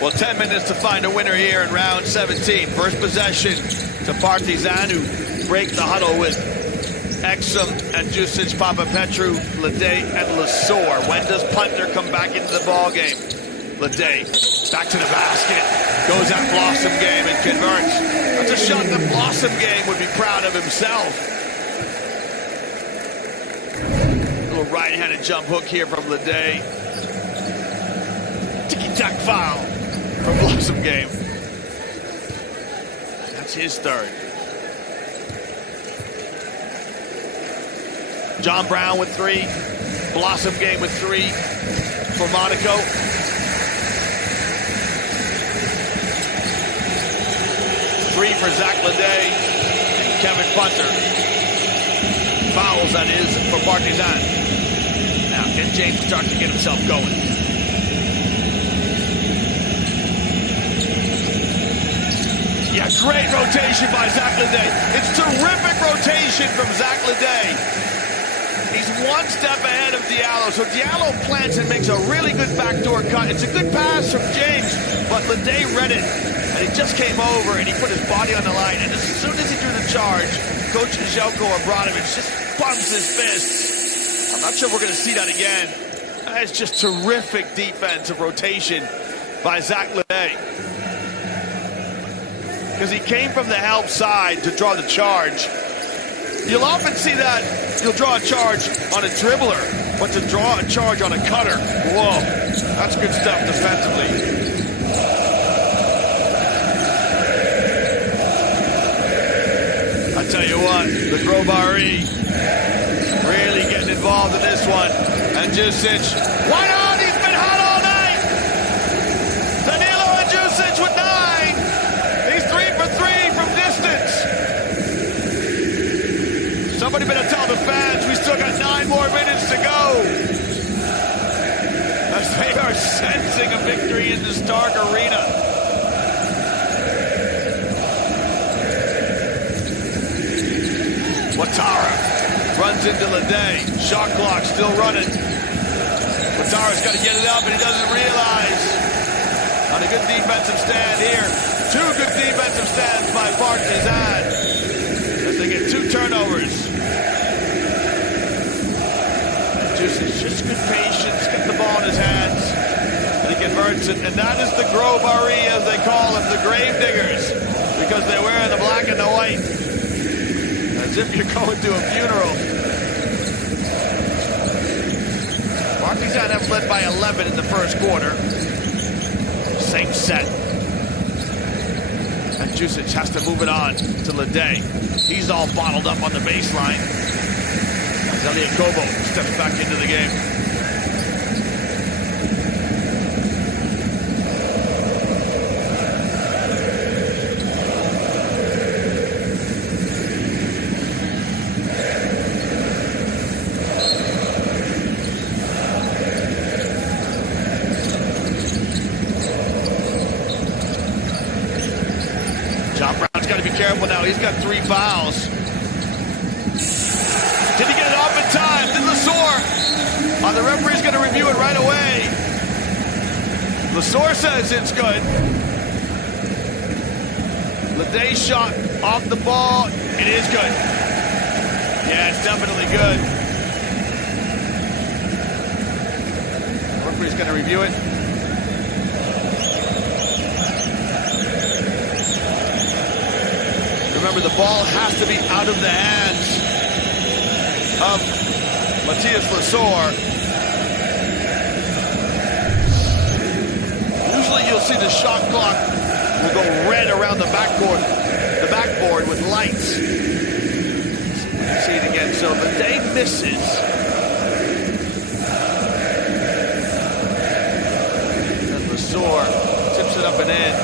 Well, 10 minutes to find a winner here in round 17. First possession to Partizan, who break the huddle with Exum and Jusic, Papapetru, Lede, and Lesor. When does Punter come back into the ball game? Lede back to the basket, goes at Blossom game and converts. That's a shot that Blossom game would be proud of himself. Little right-handed jump hook here from Lede. Ticky-tack foul from Blossom game. That's his third. John Brown with 3. Blossom game with 3 for Monaco. Three for Zach Lede and Kevin Punter. Fouls, that is, for Partizan. Now, can James start to get himself going? Yeah, great rotation by Zach Lede. It's terrific rotation from Zach Lede. He's one step ahead of Diallo. So Diallo plants and makes a really good backdoor cut. It's a good pass from James, but Lede read it. And he just came over and he put his body on the line. And as soon as he drew the charge, Coach Jelko Obradovic just bumps his fist. I'm not sure we're going to see that again. That's just terrific defensive rotation by Zach Lede. Because he came from the help side to draw the charge. You'll often see that you'll draw a charge on a dribbler, but to draw a charge on a cutter, whoa, that's good stuff defensively. I tell you what, the Grobari really getting involved in this one. And Jusic, why not? He's been hot all night. Danilo and Jusic with 9. He's 3 for 3 from distance. Somebody better tell the fans we still got 9 more minutes to go. As they are sensing a victory in the Stark Arena. Ouattara runs into Lede. Shot clock still running. Ouattara's got to get it up, and he doesn't realize. On a good defensive stand here. 2 good defensive stands by Partizan. As they get 2 turnovers. Just good patience, get the ball in his hands. And he converts it. And that is the Grobari, as they call them, the grave diggers. Because they're wearing the black and the white. As if you're going to a funeral. Partizan have led by 11 in the first quarter. Same set. And Jusic has to move it on to Lede. He's all bottled up on the baseline. As Elliot Kobo steps back into the game. John Brown's got to be careful now. He's got 3 fouls. Did he get it off in time? Did Lesor? The referee's going to review it right away. Lesor says it's good. Lede shot off the ball. It is good. Yeah, it's definitely good. The referee's going to review it. Remember, the ball has to be out of the hands of Matthias Lesor. Usually you'll see the shot clock will go red around the backboard with lights. See it again. So Lede misses. And Lesor tips it up and in.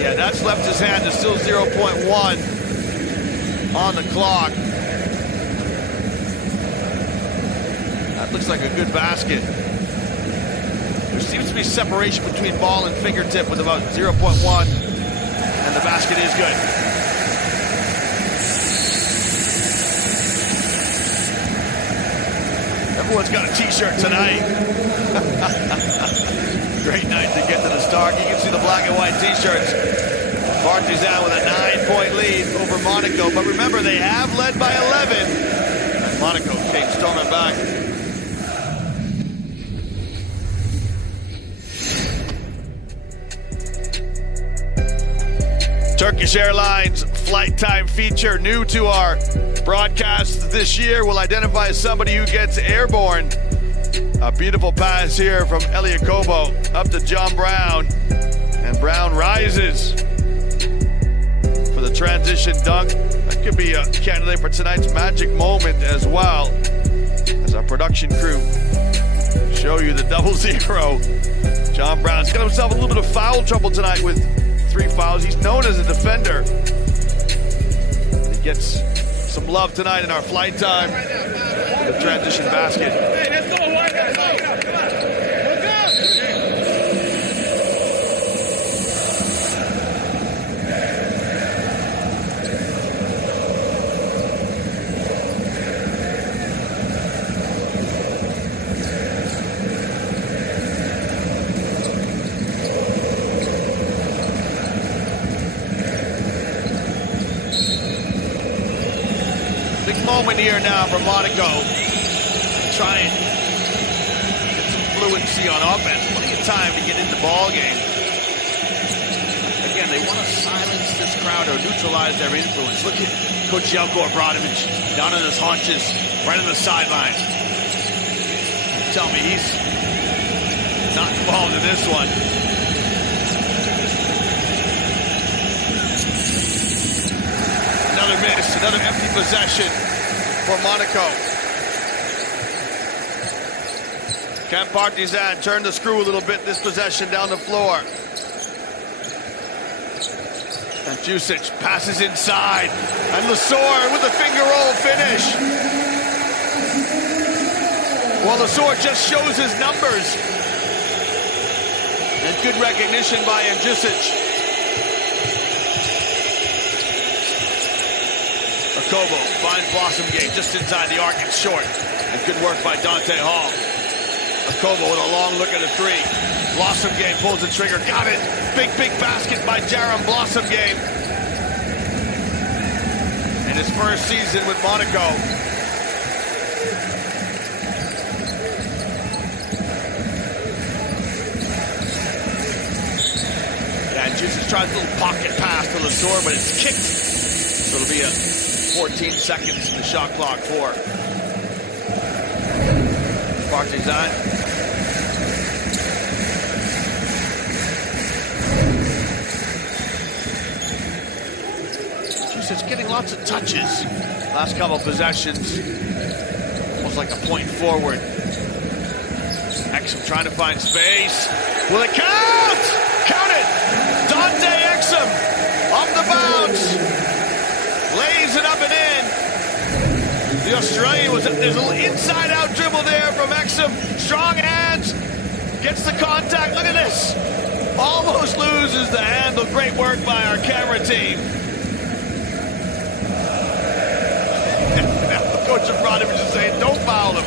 Yeah, that's left his hand. There's still 0.1 on the clock. That looks like a good basket. There seems to be separation between ball and fingertip with about 0.1, and the basket is good. Everyone's got a t-shirt tonight. Great night to get to the start. You can see the black and white t-shirts. Partizan with a 9-point lead over Monaco. But remember, they have led by 11. And Monaco came storming back. Turkish Airlines flight time feature, new to our broadcast this year, will identify somebody who gets airborne. A beautiful pass here from Elia Kobo up to John Brown, and Brown rises for the transition dunk. That could be a candidate for tonight's magic moment as well, as our production crew show you the 0-0. John Brown's got himself a little bit of foul trouble tonight with 3 fouls. He's known as a defender. He gets some love tonight in our flight time. The transition basket. Hey, let's go. Come on. Big moment here now for Monaco. Try and get some fluency on offense. Plenty of time to get into the ball game. Again, they want to silence this crowd or neutralize their influence. Look at Coach Jelko Obradovic down on his haunches, right on the sideline. Tell me he's not involved in this one. Another miss, another empty possession for Monaco. Can Partizan turn the screw a little bit this possession down the floor? And Jusic passes inside. And Lesor with a finger roll finish. Well, Lesor just shows his numbers. And good recognition by Jusic. Kobo finds Blossom Game just inside the arc. It's short. And good work by Dante Hall. Kobo with a long look at a three. Blossom Game pulls the trigger. Got it. Big basket by Jaron Blossom Game. In his first season with Monaco. Yeah, and Jesus tries a little pocket pass to Lesor, but it's kicked. So it'll be a 14 seconds in the shot clock for Partizan. It's getting lots of touches. Last couple of possessions, almost like a point forward. Exum trying to find space. Will it count? Count it! Dante Exum off the bounce. Lays it up and in. The Australian there's a little inside-out dribble there from Exum. Strong hands. Gets the contact. Look at this. Almost loses the handle. Great work by our camera team. Coach Obradovic is saying, don't foul him.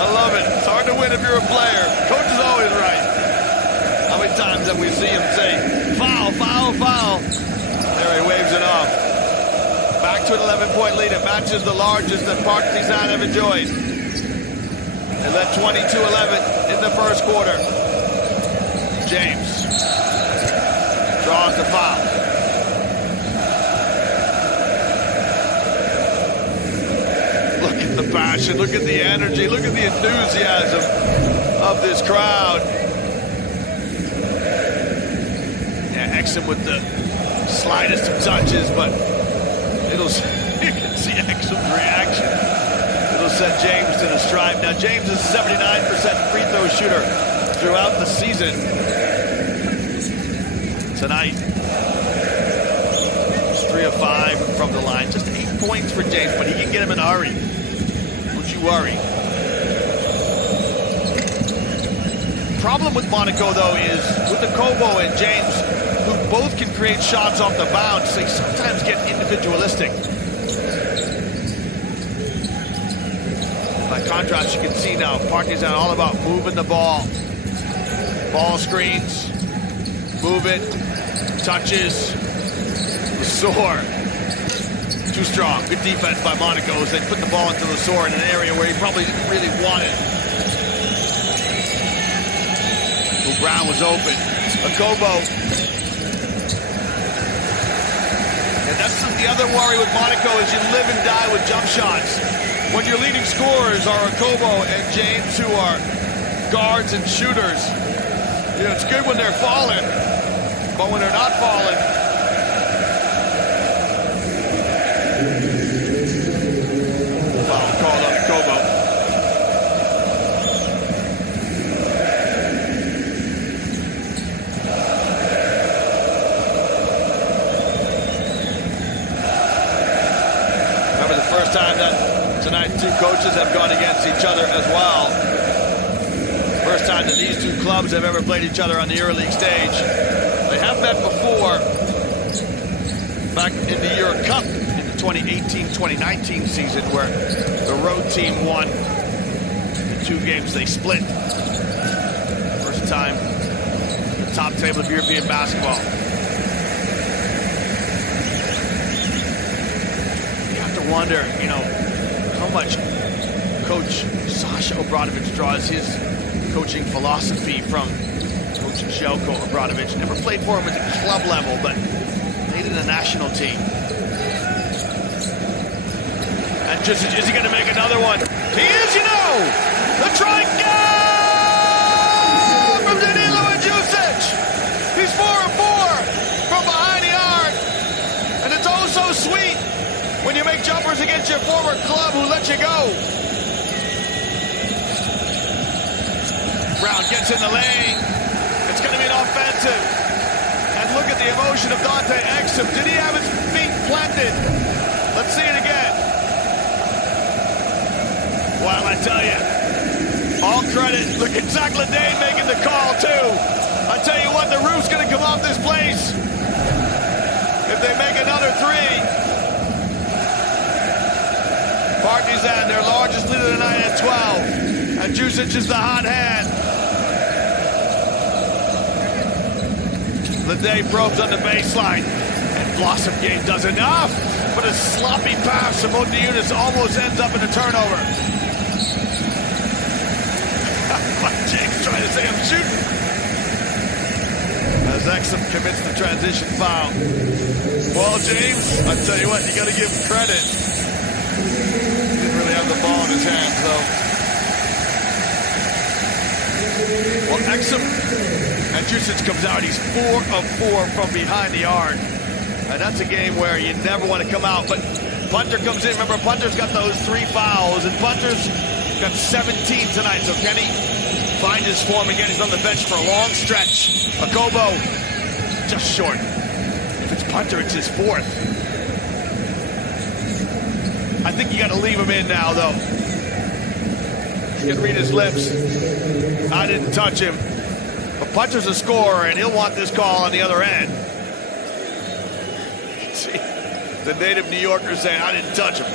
I love it. It's hard to win if you're a player. Coach is always right. How many times have we seen him say, foul, foul, foul? There he waves it off. Back to an 11-point lead. It matches the largest that Partizan have enjoyed. They led 22-11 in the first quarter. James draws the foul. Look at the passion, look at the energy, look at the enthusiasm of this crowd. Yeah, Exum with the slightest of touches, but you can see Exum's reaction. It'll set James to the stripe. Now, James is a 79% free throw shooter throughout the season. Tonight, he's 3 of 5 from the line. Just 8 points for James, but he can get him in a hurry. Don't you worry. Problem with Monaco, though, is with the Kobo and James, who both can create shots off the bounce, they sometimes get individualistic. Like contrast, you can see now, Partizan all about moving the ball. Ball screens, move it, touches, Lesor. Too strong. Good defense by Monaco as they put the ball into Lesor in an area where he probably didn't really want it. Brown was open. Akobo. And that's the other worry with Monaco is you live and die with jump shots. When your leading scorers are Akobo and James, who are guards and shooters, you know, it's good when they're falling, but when they're not falling, foul called on Akobo. Remember the first time that tonight two coaches have gone against each other as well. First time that these two clubs have ever played each other on the EuroLeague stage. They have met before back in the Euro Cup in the 2018-2019 season where the road team won the 2 games they split. First time at the top table of European basketball. You have to wonder, you know, how much Coach Sasha Obradović draws his coaching philosophy from Coach Željko Obradović. Never played for him at the club level, but played in the national team. And just, is he going to make another one? He is, you know! The try from Danilo and Jusic! He's 4-4 from behind the arc. And it's oh so sweet when you make jumpers against your former club who let you go. Brown gets in the lane. It's going to be an offensive. And look at the emotion of Dante Exum. Did he have his feet planted? Let's see it again. Well, I tell you, all credit. Look at Zach Ledane making the call, too. I tell you what, the roof's going to come off this place if they make another 3. Partizan, their largest leader tonight at 12. And Jusic is the hot hand. Ledane probes on the baseline. And Blossom Game does enough. But a sloppy pass from both the units almost ends up in a turnover. James trying to say I'm shooting. As Exum commits the transition foul. Well, James, I tell you what, you got to give him credit. Didn't really have the ball in his hands, though. Well, Exum and Jusic comes out. He's 4 of 4 from behind the arc. And that's a game where you never want to come out. But Punter comes in. Remember, Punter's got those 3 fouls. And Punter's got 17 tonight. So can he find his form again? He's on the bench for a long stretch. Akobo just short. If it's Punter, it's his 4th. I think you got to leave him in now, though. You can read his lips. I didn't touch him. But Punter's a scorer, and he'll want this call on the other end. See, the native New Yorkers saying, I didn't touch him.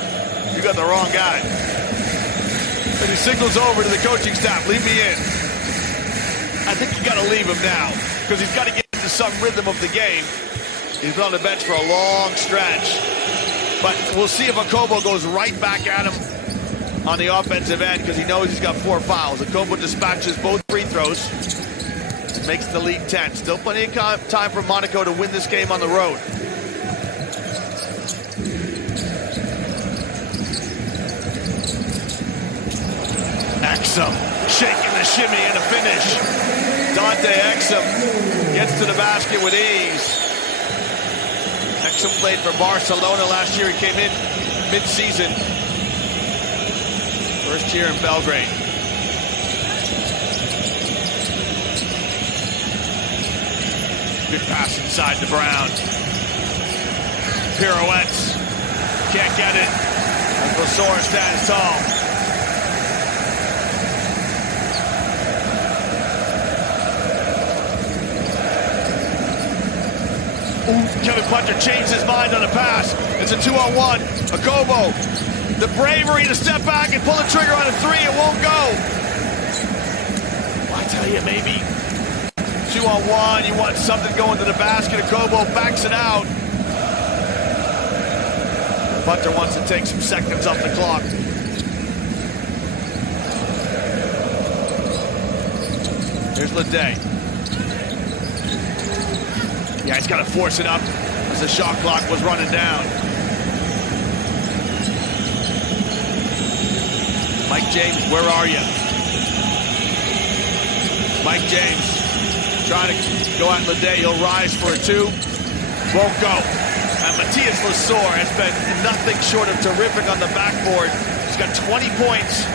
You got the wrong guy. And he signals over to the coaching staff, leave me in. I think you got to leave him now, because he's got to get into some rhythm of the game. He's been on the bench for a long stretch. But we'll see if Akobo goes right back at him on the offensive end, because he knows he's got 4 fouls. Akobo dispatches both free throws. Makes the lead 10. Still plenty of time for Monaco to win this game on the road. Exum shaking the shimmy and a finish. Dante Exum gets to the basket with ease. Exum played for Barcelona last year. He came in mid-season. First year in Belgrade. Good pass inside to Brown. Pirouettes. Can't get it. And Lesor stands tall. Kevin Punter changed his mind on the pass. It's a 2-on-1. Akobo The bravery to step back and pull the trigger on a three, it won't go. I tell you, maybe 2-on-1, you want something going to the basket, Kobo backs it out. Punter wants to take some seconds off the clock. Here's Ledet. Yeah, he's got to force it up as the shot clock was running down. Mike James, where are you? Mike James trying to go at Ledet. He'll rise for a two. Won't go. And Matthias Lasor has been nothing short of terrific on the backboard. He's got 20 points,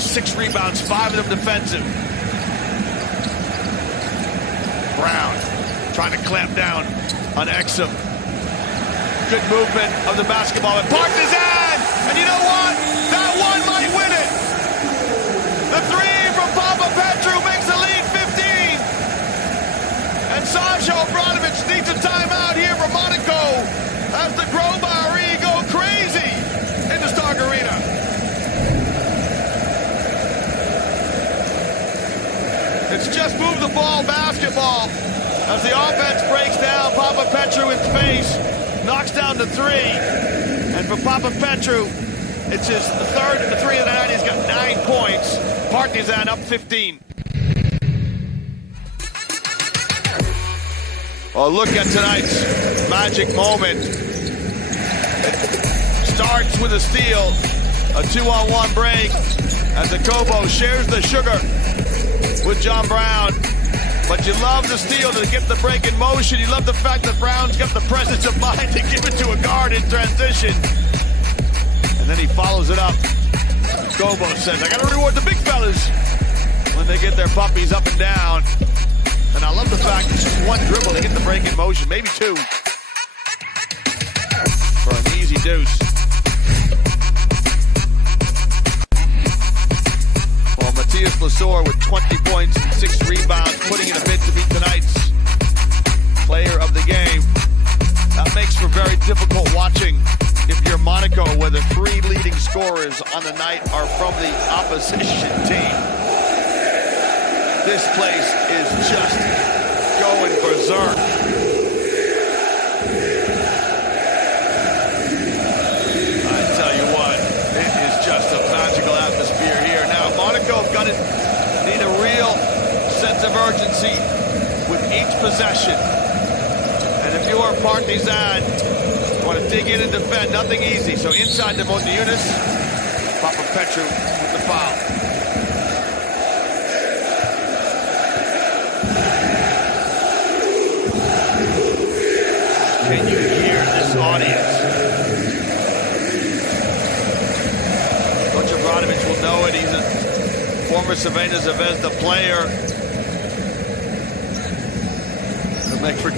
6 rebounds, 5 of them defensive. Brown trying to clamp down on Exum. Good movement of the basketball at Partizan. And you know what? That one might win it. The three from Papa Petru makes the lead 15. And Sasha Obradovic needs a timeout here for Monaco as the Grobari go crazy in the Stark Arena. It's just move the ball basketball. As the offense breaks down, Papa Petru in space, knocks down the three. And for Papa Petru, it's his third three of the night. He's got 9 points. Partizan up 15. Well, look at tonight's magic moment. It starts with a steal, a 2-on-1 break, as the Kobo shares the sugar with John Brown. But you love the steal to get the break in motion. You love the fact that Brown's got the presence of mind to give it to a guard in transition. And then he follows it up. Kobo says, I got to reward the big fellas when they get their puppies up and down. And I love the fact it's just one dribble to get the break in motion, maybe 2. For an easy deuce. Well, Matthias Lasor with 20 points and 6 rebounds, putting in a bid to be tonight's player of the game. That makes for very difficult watching if you're Monaco, where the 3 leading scorers on the night are from the opposition team. This place is just going berserk. I tell you what, it is just a magical atmosphere here. Now, Monaco need a real sense of urgency with each possession. And if you are Partizan, you want to dig in and defend, nothing easy. So inside to Monteunis, Papa Petru with the foul. Can you hear this audience? Coach Obradovic will know it. He's a former Cervena Zvezda player. It'll make for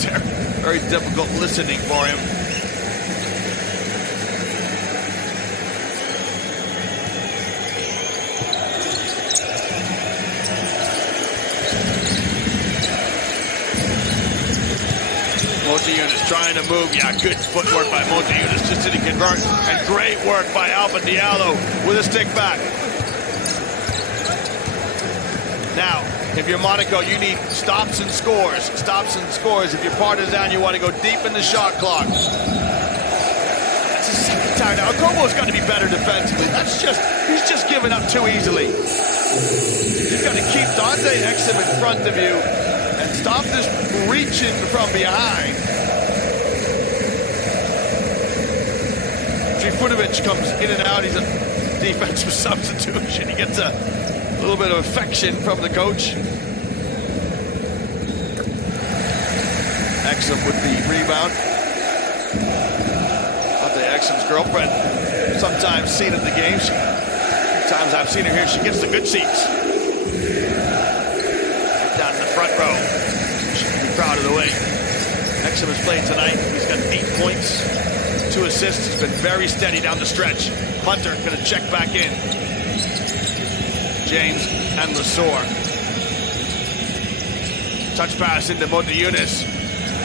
very difficult listening for him. Monteunis trying to move. Yeah, good footwork by Monteunis. Just didn't convert. And great work by Alpha Diallo with a stick back. Now, if you're Monaco, you need stops and scores. Stops and scores. If you're Partizan, you want to go deep in the shot clock. That's the second time now. Kobo's got to be better defensively. He's just giving up too easily. You've got to keep Dante Exum in front of you and stop this reaching from behind. Trifunovic comes in and out. He's a defensive substitution. He gets a little bit of affection from the coach. Exum with the rebound. Dante Exum's girlfriend, sometimes seen at the games. Sometimes I've seen her here. She gets the good seats. Down in the front row. She can be proud of the way Exum has played tonight. He's got 8 points, 2 assists. He's been very steady down the stretch. Hunter going to check back in. James and Lasor. Touch pass into Monteunis.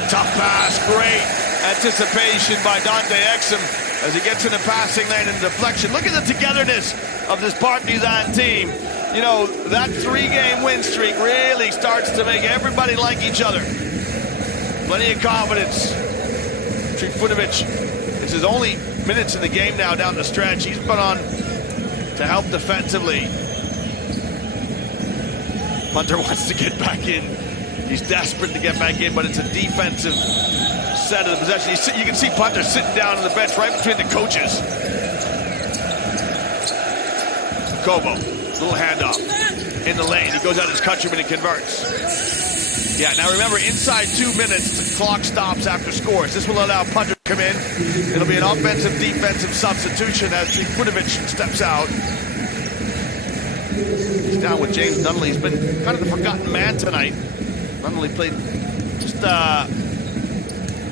Tough pass, great anticipation by Dante Exum. as he gets in the passing lane and deflection. Look at the togetherness of this Partizan team. You know, that 3-game win streak really starts to make everybody like each other. Plenty of confidence. Trifunovic, it's his only minutes in the game now down the stretch. He's put on to help defensively. Punter wants to get back in. He's desperate to get back in, but it's a defensive set of the possession. You can see Punter sitting down on the bench right between the coaches. Kobo, little handoff in the lane. He goes out his countryman and converts. Yeah, now remember, inside 2 minutes, the clock stops after scores. This will allow Punter to come in. It'll be an offensive-defensive substitution as Trifunovic steps out. He's down with James Nunnally. He's been kind of the forgotten man tonight. Nunnally played just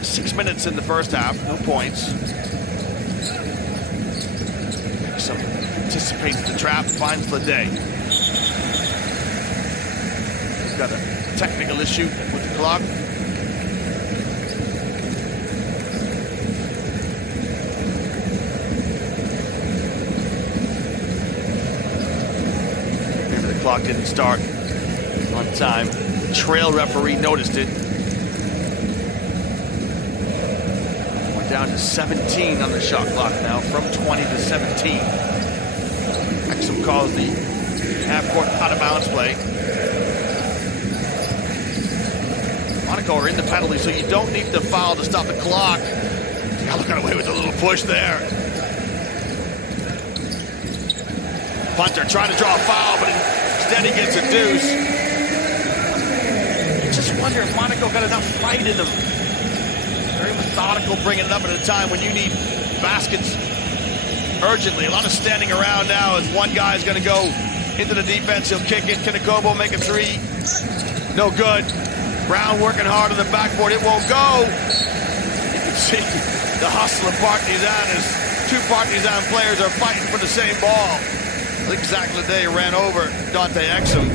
6 minutes in the first half, no points. Some anticipates the trap, finds the day. He's got a technical issue with the clock. Maybe the clock didn't start on time. Trail referee noticed it. We're down to 17 on the shot clock now, from 20 to 17. Exum calls the half-court out-of-bounds play. Monaco are in the penalty, so you don't need the foul to stop the clock. Diallo got away with a little push there. Punter trying to draw a foul, but instead he gets a deuce. I just wonder if Monaco got enough fight in them. Very methodical, bringing it up at a time when you need baskets urgently. A lot of standing around now as one guy's going to go into the defense. He'll kick it. Can Kobo make a three? No good. Brown working hard on the backboard. It won't go. You can see the hustle of Partizan as two Partizan players are fighting for the same ball. I think Zach Leday ran over Dante Exum.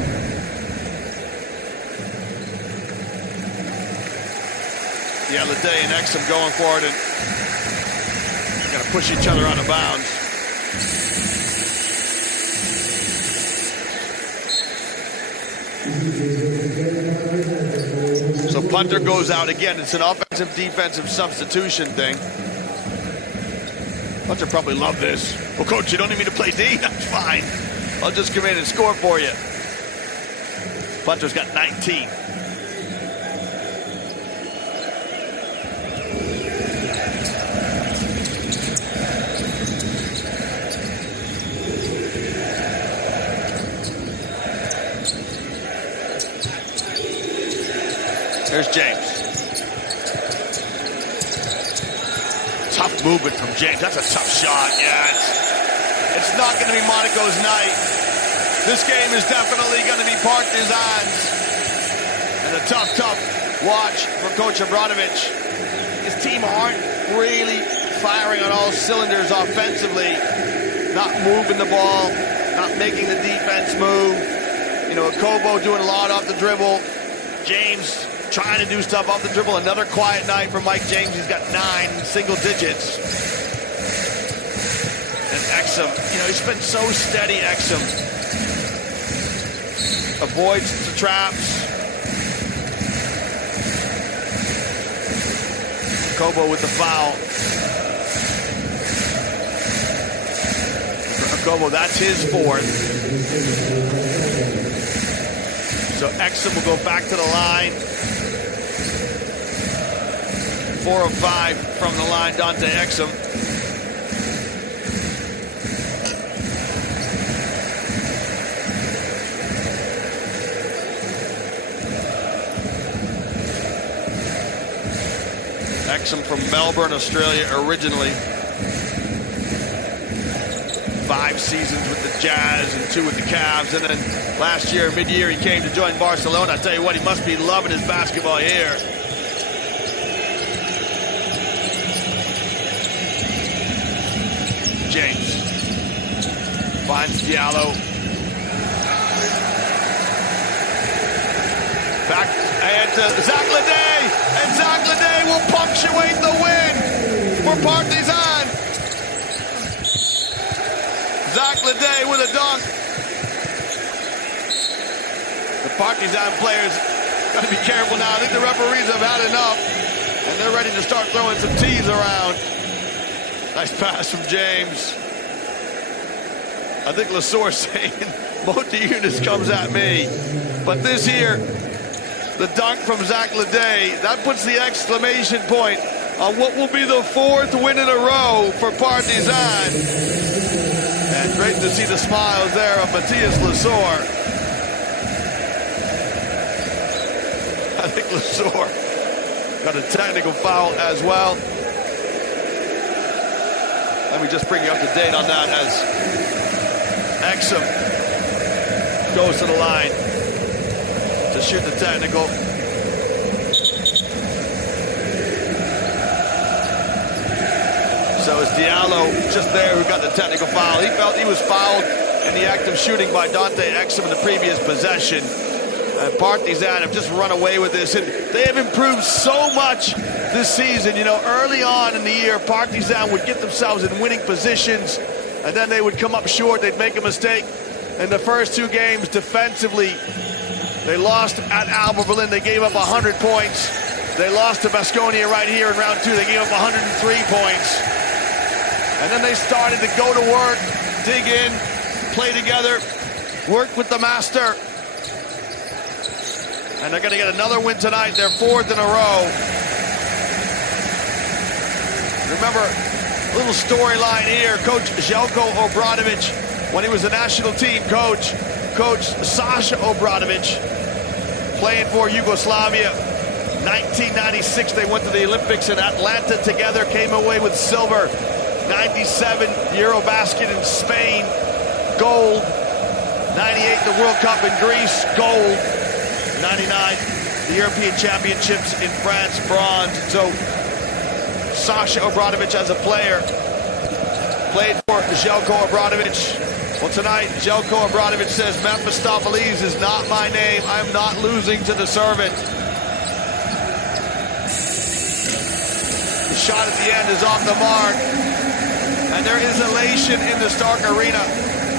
Yeah, Leday and Exum going for it, and got to push each other out of bounds. So Punter goes out again. It's an offensive-defensive substitution thing. Punter probably loved this. Well, coach, you don't need me to play D? That's fine. I'll just come in and score for you. Punter's got 19. There's James. Tough movement from James. That's a tough shot. Yeah, it's not going to be Monaco's night. This game is definitely going to be Partizan's. And a tough watch for Coach Dobrodošli. His team aren't really firing on all cylinders offensively. Not moving the ball, not making the defense move. You know, Kobo doing a lot off the dribble. James trying to do stuff off the dribble. Another quiet night for Mike James. He's got 9 single digits. And Exum, you know, he's been so steady, Exum. Avoids the traps. Kobo with the foul. Kobo, that's his 4th. So Exum will go back to the line. 4 of 5 from the line, Dante Exum. Exum from Melbourne, Australia, originally. 5 seasons with the Jazz and 2 with the Cavs, and then last year, mid-year, he came to join Barcelona. I tell you what, he must be loving his basketball here. James finds Diallo. Back ahead to Zach Leday, and Zach Leday will punctuate the win for Partizan. Day with a dunk. The Partizan players got to be careful now. I think the referees have had enough, and they're ready to start throwing some tees around. Nice pass from James. I think Lasor saying, Montiunas comes at me. But this here, the dunk from Zach Leday, that puts the exclamation point on what will be the 4th win in a row for Partizan. And great to see the smiles there of Matthias Lasor. I think Lasor got a technical foul as well. Let me just bring you up to date on that as Exum goes to the line to shoot the technical. So it's Diallo just there who got the technical foul. He felt he was fouled in the act of shooting by Dante Exum in the previous possession. And Partizan have just run away with this, and they have improved so much this season. You know, early on in the year, Partizan would get themselves in winning positions, and then they would come up short. They'd make a mistake. In the first 2 games, defensively, they lost at Alba Berlin. They gave up 100 points. They lost to Baskonia right here in round 2. They gave up 103 points. And then they started to go to work, dig in, play together, work with the master. And they're going to get another win tonight. They're 4th in a row. Remember, a little storyline here. Coach Željko Obradović, when he was a national team coach, Coach Sasha Obradović, playing for Yugoslavia. 1996, they went to the Olympics in Atlanta together, came away with silver. 97 Eurobasket in Spain, gold. 98 the World Cup in Greece, gold. 99 the European Championships in France, bronze. So Sasha Obradović as a player played for Željko Obradović. Well, tonight Željko Obradović says Mephistopheles is not my name. I'm not losing to the servant. The shot at the end is off the mark. And there is elation in the Stark Arena.